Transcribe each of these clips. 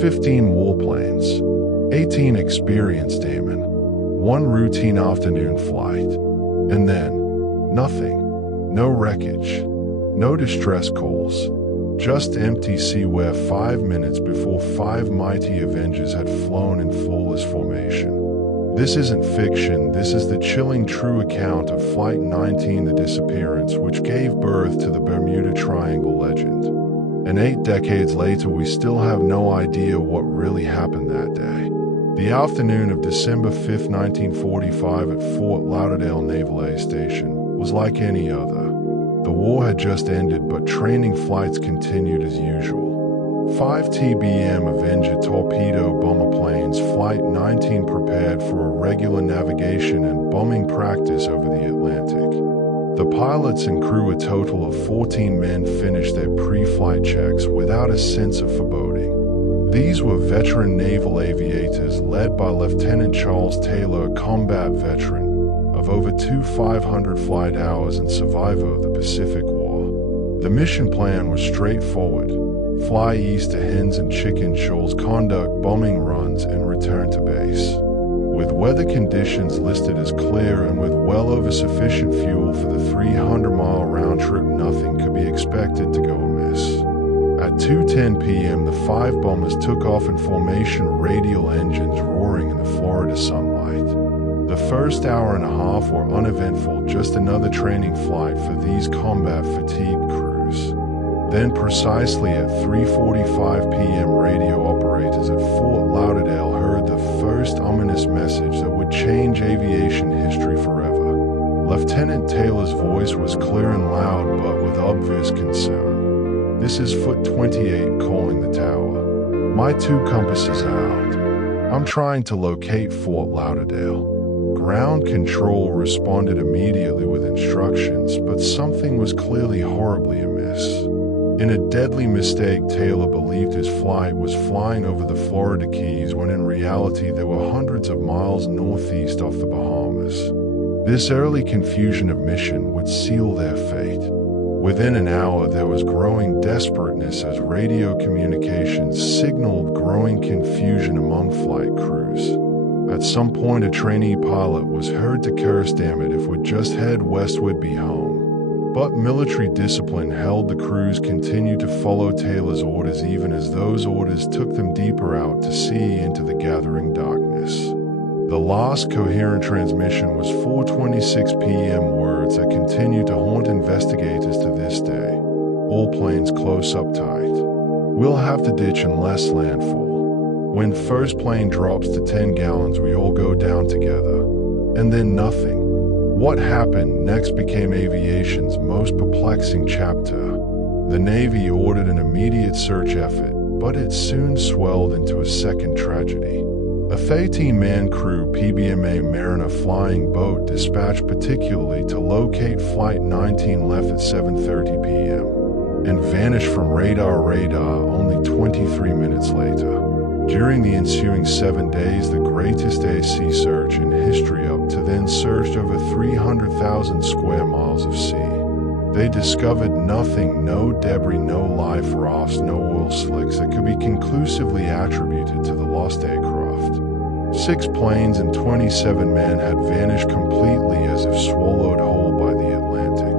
15 warplanes, 18 experienced airmen, 1 routine afternoon flight, and then nothing. No wreckage, no distress calls, just empty sea where 5 minutes before 5 mighty Avengers had flown in flawless formation. This isn't fiction, this is the chilling true account of Flight 19, the disappearance which gave birth to the Bermuda Triangle legend. And 8 decades later, we still have no idea what really happened that day. The afternoon of December 5, 1945 at Fort Lauderdale Naval Air Station was like any other. The war had just ended, but training flights continued as usual. 5 TBM Avenger torpedo bomber planes Flight 19 prepared for a regular navigation and bombing practice over the Atlantic. The pilots and crew, a total of 14 men, finished their pre-flight checks without a sense of foreboding. These were veteran naval aviators led by Lieutenant Charles Taylor, a combat veteran of over 2,500 flight hours and survivor of the Pacific War. The mission plan was straightforward: fly east to Hens and Chicken Shoals, conduct bombing runs, and return to base. With weather conditions listed as clear and with well over sufficient fuel for the 300-mile round trip, nothing could be expected to go amiss. At 2:10 p.m., the 5 bombers took off in formation, radial engines roaring in the Florida sunlight. The first hour and a half were uneventful, just another training flight for these combat-fatigued crews. Then, precisely at 3:45 p.m., radio operators at Fort Lauderdale heard the first ominous message that would change aviation history forever. Lieutenant Taylor's voice was clear and loud, but with obvious concern. "This is Foot 28 calling the tower. My 2 compasses out. I'm trying to locate Fort Lauderdale." Ground control responded immediately with instructions, but something was clearly horribly amiss. In a deadly mistake, Taylor believed his flight was flying over the Florida Keys when in reality they were hundreds of miles northeast off the Bahamas. This early confusion of mission would seal their fate. Within an hour, there was growing desperateness as radio communications signaled growing confusion among flight crews. At some point, a trainee pilot was heard to curse, "Damn it, if we'd just head west, we'd be home." But military discipline held the crews continued to follow Taylor's orders, even as those orders took them deeper out to sea into the gathering darkness. The last coherent transmission was 4:26 p.m., words that continue to haunt investigators to this day. "All planes close up tight. We'll have to ditch unless landfall. When first plane drops to 10 gallons, we all go down together." And then nothing. What happened next became aviation's most perplexing chapter. The Navy ordered an immediate search effort, but it soon swelled into a second tragedy. A 13-man crew PBMA Mariner flying boat dispatched particularly to locate Flight 19 left at 7:30 p.m. and vanished from radar only 23 minutes later. During the ensuing 7 days, the greatest air-sea search in history up to then searched over 300,000 square miles of sea. They discovered nothing, no debris, no life rafts, no oil slicks that could be conclusively attributed to the lost aircraft. 6 planes and 27 men had vanished completely as if swallowed whole by the Atlantic.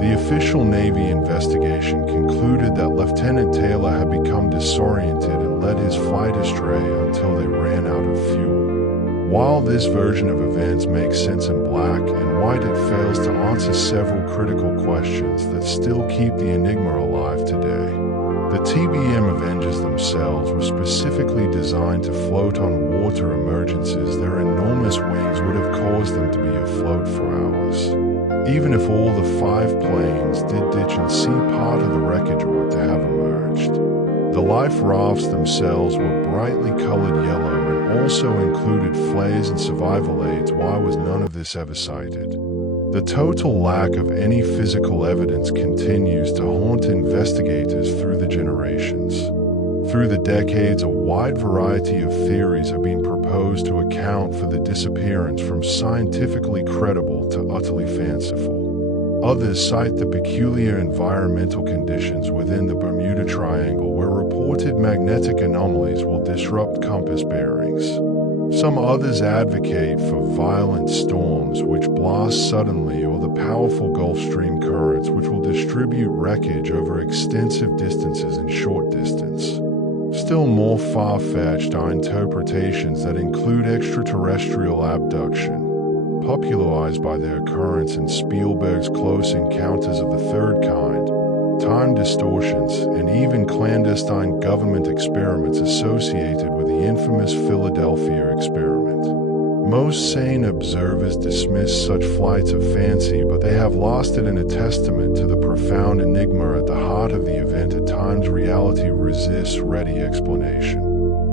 The official Navy investigation concluded that Lieutenant Taylor had become disoriented and led his flight astray until they ran out of fuel. While this version of events makes sense in black and white, it fails to answer several critical questions that still keep the enigma alive today. The TBM Avengers themselves were specifically designed to float on water emergencies. Their enormous wings would have caused them to be afloat for hours. Even if all the 5 planes did ditch and see, part of the wreckage ought to have emerged. The life rafts themselves were brightly colored yellow and also included flares and survival aids. Why was none of this ever cited? The total lack of any physical evidence continues to haunt investigators through the generations. Through the decades, a wide variety of theories have been proposed to account for the disappearance, from scientifically credible to utterly fanciful. Others cite the peculiar environmental conditions within the Bermuda Triangle where reported magnetic anomalies will disrupt compass bearings. Some others advocate for violent storms which blast suddenly or the powerful Gulf Stream currents which will distribute wreckage over extensive distances in short distance. Still more far-fetched are interpretations that include extraterrestrial abduction, popularized by their occurrence in Spielberg's Close Encounters of the Third Kind, time distortions, and even clandestine government experiments associated with the infamous Philadelphia experiment. Most sane observers dismiss such flights of fancy, but they have lost it in a testament to the profound enigma at the heart of the event. At times, reality resists ready explanation.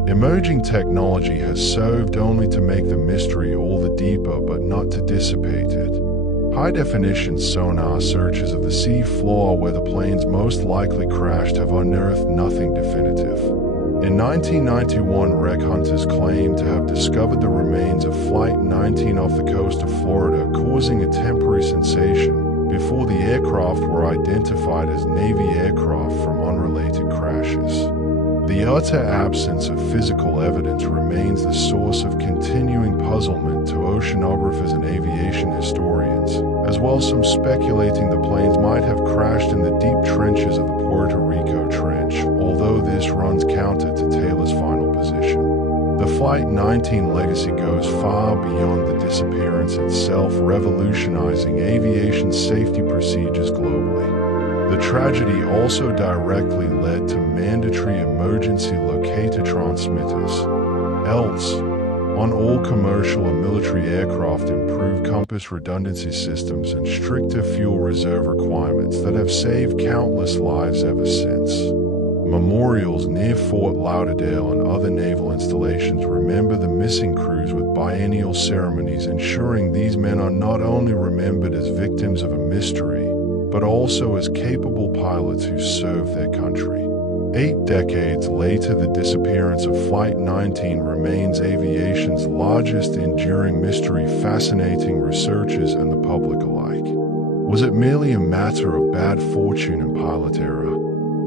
Emerging technology has served only to make the mystery all the deeper, but not to dissipate it. High-definition sonar searches of the sea floor where the planes most likely crashed have unearthed nothing definitive. In 1991, wreck hunters claimed to have discovered the remains of Flight 19 off the coast of Florida, causing a temporary sensation before the aircraft were identified as Navy aircraft from unrelated crashes. The utter absence of physical evidence remains the source of continuing puzzlement to oceanographers and aviation historians, as well as some speculating the planes might have crashed in the deep trenches of the Puerto Rico Trench, although this runs counter to Taylor's final position. The Flight 19 legacy goes far beyond the disappearance itself, revolutionizing aviation safety procedures globally. The tragedy also directly led to mandatory emergency locator transmitters, ELTs, on all commercial and military aircraft, improved compass redundancy systems, and stricter fuel reserve requirements that have saved countless lives ever since. Memorials near Fort Lauderdale and other naval installations remember the missing crews with biennial ceremonies, ensuring these men are not only remembered as victims of a mystery, but also as capable pilots who served their country. 8 decades later, the disappearance of Flight 19 remains aviation's largest enduring mystery, fascinating researchers and the public alike. Was it merely a matter of bad fortune and pilot error?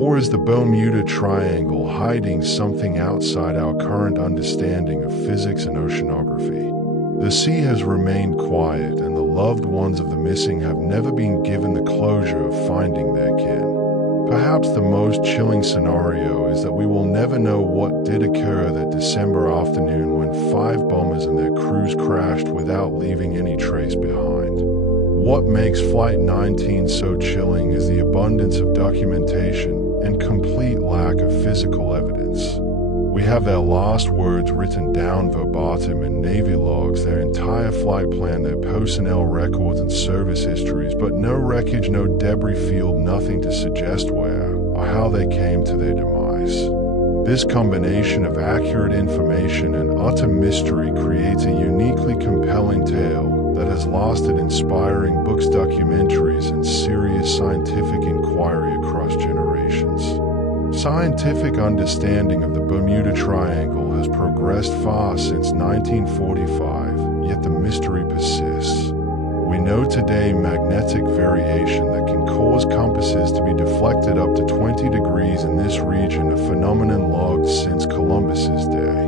Or is the Bermuda Triangle hiding something outside our current understanding of physics and oceanography? The sea has remained quiet, and the loved ones of the missing have never been given the closure of finding their kin. Perhaps the most chilling scenario is that we will never know what did occur that December afternoon when 5 bombers and their crews crashed without leaving any trace behind. What makes Flight 19 so chilling is the abundance of documentation and complete lack of physical evidence. We have their last words written down verbatim in Navy logs, their entire flight plan, their personnel records and service histories, but no wreckage, no debris field, nothing to suggest where or how they came to their demise. This combination of accurate information and utter mystery creates a uniquely compelling tale that has lasted inspiring books, documentaries, and serious scientific inquiry across generations. Scientific understanding of the Bermuda Triangle has progressed far since 1945, yet the mystery persists. We know today magnetic variation that can cause compasses to be deflected up to 20 degrees in this region, a phenomenon logged since Columbus's day.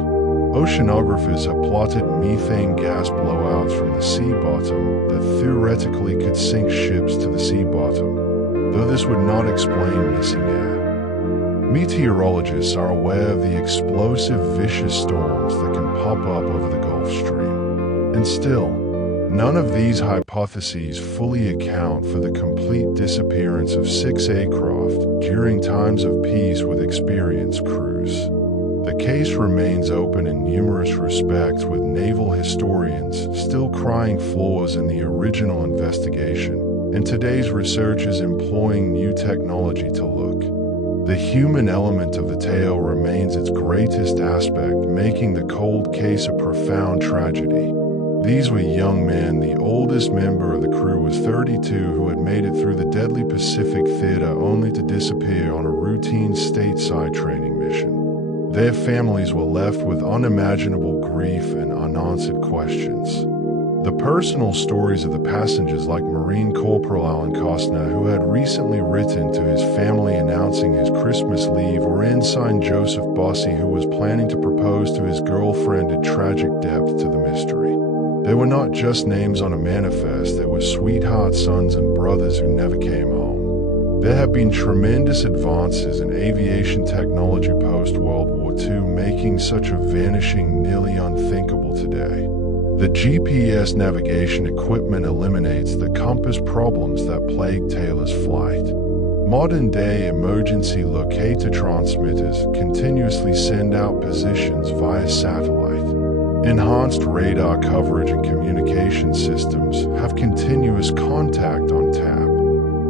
Oceanographers have plotted methane gas blowouts from the sea bottom that theoretically could sink ships to the sea bottom, though this would not explain missing air. Meteorologists are aware of the explosive, vicious storms that can pop up over the Gulf Stream. And still, none of these hypotheses fully account for the complete disappearance of 6 aircraft during times of peace with experienced crews. The case remains open in numerous respects, with naval historians still crying flaws in the original investigation, and today's researchers employing new technology to look. The human element of the tale remains its greatest aspect, making the cold case a profound tragedy. These were young men. The oldest member of the crew was 32, who had made it through the deadly Pacific Theater only to disappear on a routine stateside training mission. Their families were left with unimaginable grief and unanswered questions. The personal stories of the passengers like Marine Corporal Alan Costner, who had recently written to his family announcing his Christmas leave, or Ensign Joseph Bossy, who was planning to propose to his girlfriend, add tragic depth to the mystery. They were not just names on a manifest, they were sweetheart sons and brothers who never came home. There have been tremendous advances in aviation technology post-World War II, making such a vanishing nearly unthinkable today. The GPS navigation equipment eliminates the compass problems that plagued Taylor's flight. Modern-day emergency locator transmitters continuously send out positions via satellite. Enhanced radar coverage and communication systems have continuous contact on tap.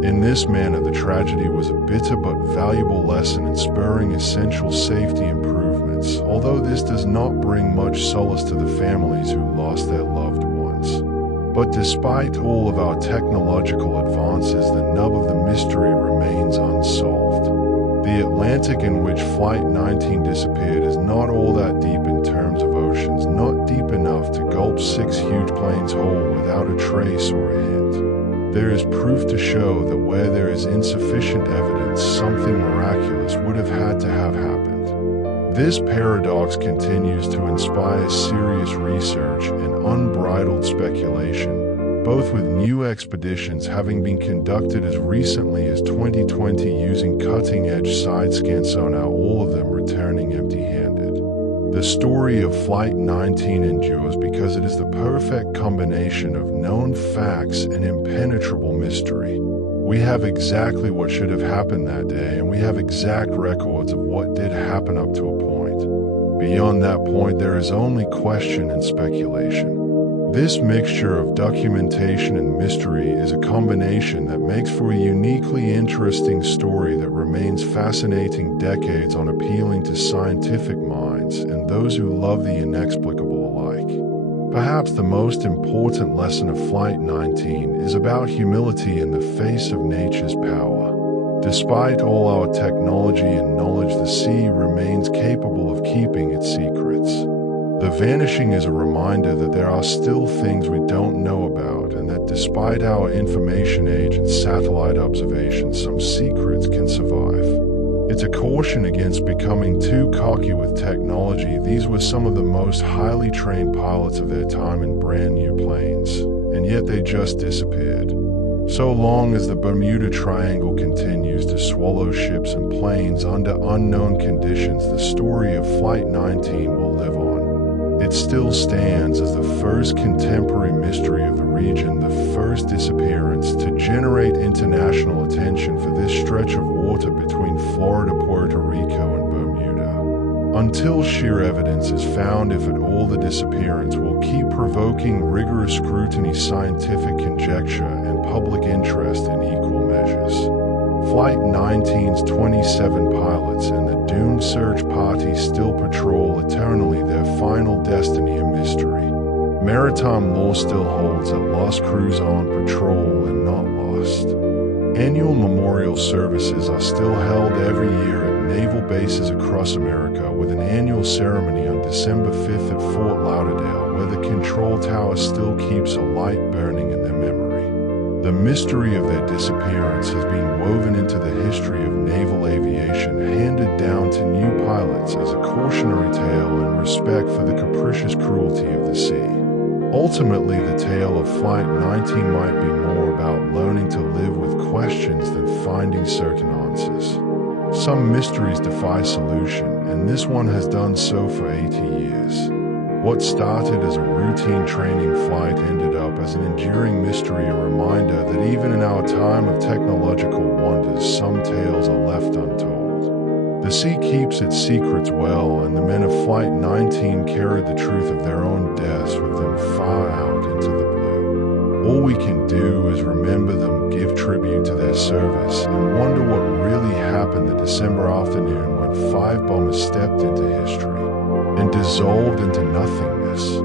In this manner, the tragedy was a bitter but valuable lesson in spurring essential safety improvements, although this does not bring much solace to the families who lost their loved ones. But despite all of our technological advances, the nub of the mystery remains unsolved. The Atlantic in which Flight 19 disappeared is not all that deep in terms of oceans, not deep enough to gulp 6 huge planes whole without a trace or a hint. There is proof to show that where there is insufficient evidence, something miraculous would have had to have happened. This paradox continues to inspire serious research and unbridled speculation, both with new expeditions having been conducted as recently as 2020 using cutting-edge side-scan sonar, all of them returning empty-handed. The story of Flight 19 endures because it is the perfect combination of known facts and impenetrable mystery. We have exactly what should have happened that day, and we have exact records of what did happen up to a point. Beyond that point, there is only question and speculation. This mixture of documentation and mystery is a combination that makes for a uniquely interesting story that remains fascinating decades on, appealing to scientific minds and those who love the inexplicable alike. Perhaps the most important lesson of Flight 19 is about humility in the face of nature's power. Despite all our technology and knowledge, the sea remains capable of keeping its secrets. The Vanishing is a reminder that there are still things we don't know about, and that despite our information age and satellite observations, some secrets can survive. It's a caution against becoming too cocky with technology. These were some of the most highly trained pilots of their time in brand new planes, and yet they just disappeared. So long as the Bermuda Triangle continues to swallow ships and planes under unknown conditions, the story of Flight 19 will live on. It still stands as the first contemporary mystery of the region, the first disappearance to generate international attention for this stretch of water between Florida, Puerto Rico, and Bermuda. Until sheer evidence is found, if at all, the disappearance will keep provoking rigorous scrutiny, scientific conjecture, and public interest in equal measures. Flight 19's 27 pilots and the doomed search party still patrol eternally, their final destiny a mystery. Maritime law still holds that lost crews are on patrol and not lost. Annual memorial services are still held every year at naval bases across America, with an annual ceremony on December 5th at Fort Lauderdale, where the control tower still keeps a light burning in their memory. The mystery of their disappearance has been woven into the history of naval aviation, handed down to new pilots as a cautionary tale in respect for the capricious cruelty of the sea. Ultimately, the tale of Flight 19 might be more about learning to live with questions than finding certain answers. Some mysteries defy solution, and this one has done so for 80 years. What started as a routine training flight ended up as an enduring mystery, a reminder that even in our time of technological wonders, some tales are left untold. The sea keeps its secrets well, and the men of Flight 19 carried the truth of their own deaths with them far out into the blue. All we can do is remember them, give tribute to their service, and wonder what really happened the December afternoon when 5 bombers stepped into history and dissolved into nothingness.